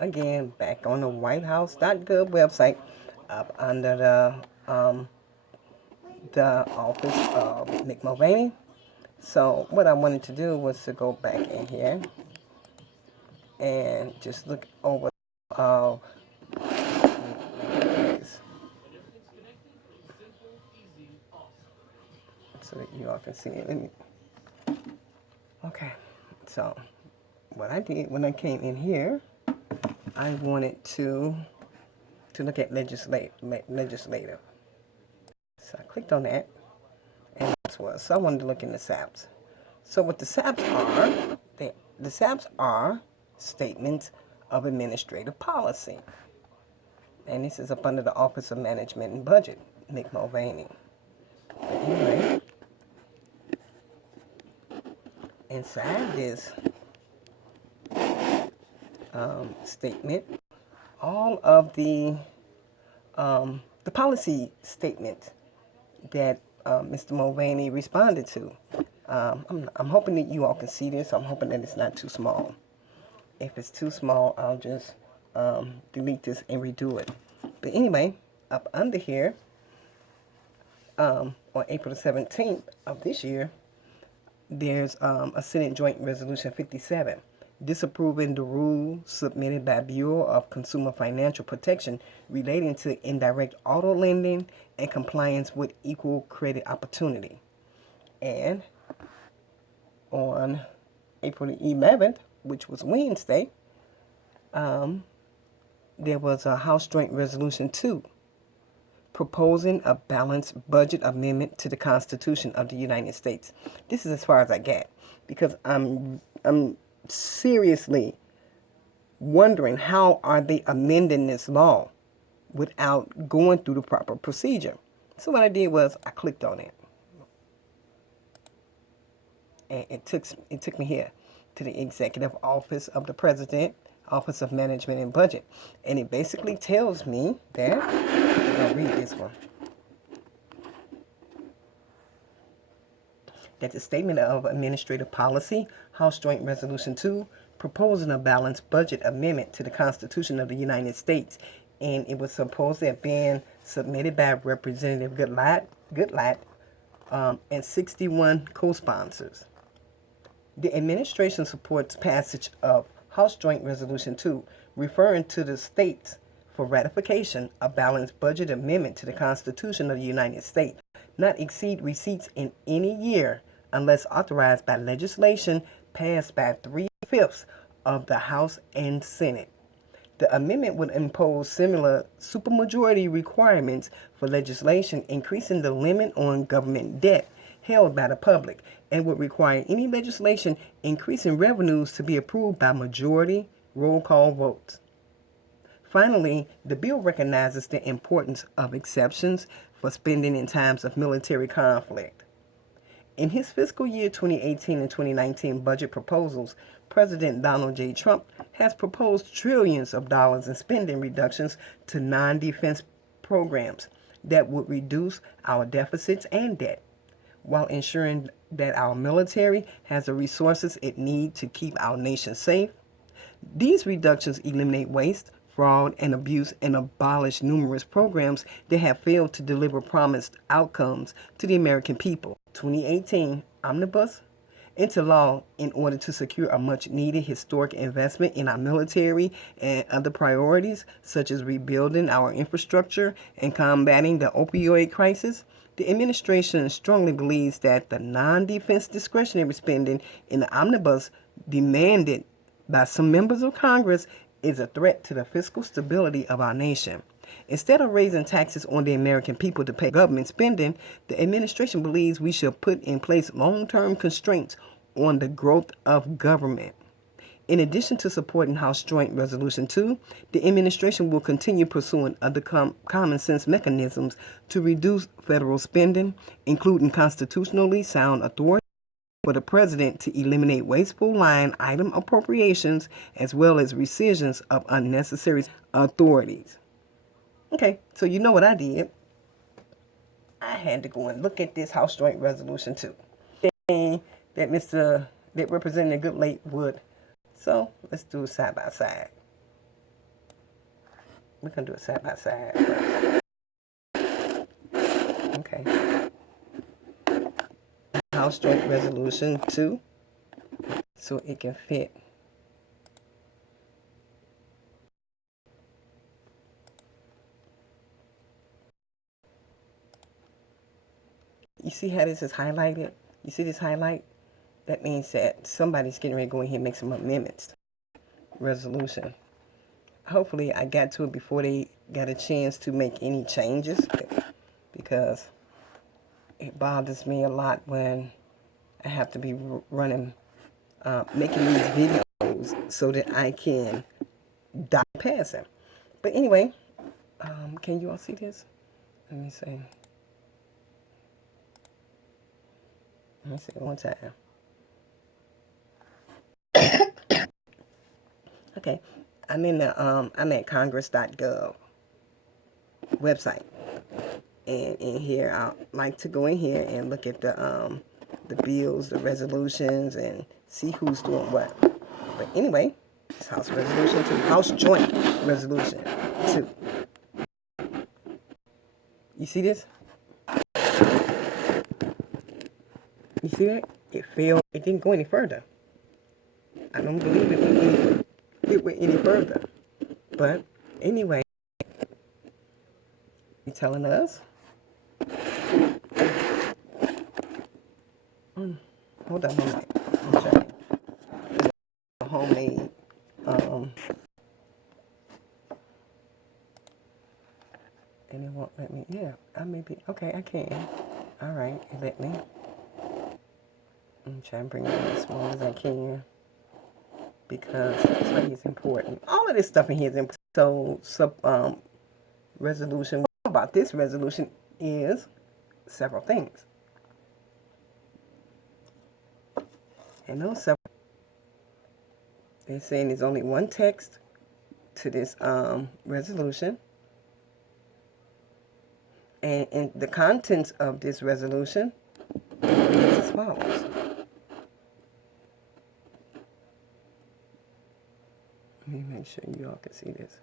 again back on the WhiteHouse.gov website up under the office of Mick Mulvaney. So what I wanted to do was to go back in here and just look over so that you all can see it. Okay, so what I did when I came in here, I wanted to look at legislative. So I clicked on that, and that's what. So I wanted to look in the SAPs. So what the SAPs are, the SAPs are statements of administrative policy. And this is up under the Office of Management and Budget, Mick Mulvaney. But anyway, inside this statement, all of the policy statement that Mr. Mulvaney responded to. I'm hoping that you all can see this. I'm hoping that it's not too small. If it's too small, I'll just delete this and redo it. But anyway, up under here, on April the 17th of this year, there's a Senate Joint Resolution 57 disapproving the rule submitted by Bureau of Consumer Financial Protection relating to indirect auto lending and compliance with equal credit opportunity. And on April the 11th, which was Wednesday, there was a House Joint Resolution 2 proposing a balanced budget amendment to the Constitution of the United States. This is as far as I get, because I'm seriously wondering how are they amending this law without going through the proper procedure. So what I did was I clicked on it, and it took me here to the Executive Office of the President, Office of Management and Budget, and it basically tells me that I'll read this one. That the Statement of Administrative Policy, House Joint Resolution 2, proposing a balanced budget amendment to the Constitution of the United States, and it was supposed to have been submitted by Representative Goodlatte and 61 co-sponsors. The administration supports passage of House Joint Resolution 2, referring to the states for ratification a balanced budget amendment to the Constitution of the United States, not exceed receipts in any year unless authorized by legislation passed by 3/5 of the House and Senate. The amendment would impose similar supermajority requirements for legislation, increasing the limit on government debt held by the public, and would require any legislation increasing revenues to be approved by majority roll call votes. Finally, the bill recognizes the importance of exceptions for spending in times of military conflict. In his fiscal year 2018 and 2019 budget proposals, President Donald J. Trump has proposed trillions of dollars in spending reductions to non-defense programs that would reduce our deficits and debt, while ensuring that our military has the resources it needs to keep our nation safe. These reductions eliminate waste, fraud, and abuse, and abolish numerous programs that have failed to deliver promised outcomes to the American people. 2018 Omnibus into law in order to secure a much-needed historic investment in our military and other priorities, such as rebuilding our infrastructure and combating the opioid crisis. The administration strongly believes that the non-defense discretionary spending in the omnibus demanded by some members of Congress is a threat to the fiscal stability of our nation. Instead of raising taxes on the American people to pay government spending, the administration believes we should put in place long-term constraints on the growth of government. In addition to supporting House Joint Resolution 2, the administration will continue pursuing other common sense mechanisms to reduce federal spending, including constitutionally sound authority for the president to eliminate wasteful line item appropriations as well as rescissions of unnecessary authorities. Okay, so you know what I did. I had to go and look at this House Joint Resolution 2 that Representative Goodlatte would. So let's do it side by side. We're going to do it side by side. Okay. House Joint Resolution 2, so it can fit. You see how this is highlighted? You see this highlight? That means that somebody's getting ready to go in here and make some amendments to the resolution. Hopefully I got to it before they got a chance to make any changes, because it bothers me a lot when I have to be running, making these videos so that I can bypass them. But anyway, can you all see this? Let me see. Let me see it one time. Okay, I'm in the I'm at congress.gov website, and in here I like to go in here and look at the bills, the resolutions, and see who's doing what. But anyway, it's House Resolution 2, House Joint Resolution 2. You see this? You see that? It failed. It didn't go any further. I don't believe it went any further. But anyway, you telling us? Hold on a minute. I'm checking. Homemade. And it won't let me. Yeah, I may be. Okay, I can. All right, it let me. I'm trying to bring it as small as I can, because it's important. All of this stuff in here is important. So, resolution about this resolution is several things. And those several, they're saying there's only one text to this resolution. And the contents of this resolution is as follows. Let me make sure you all can see this.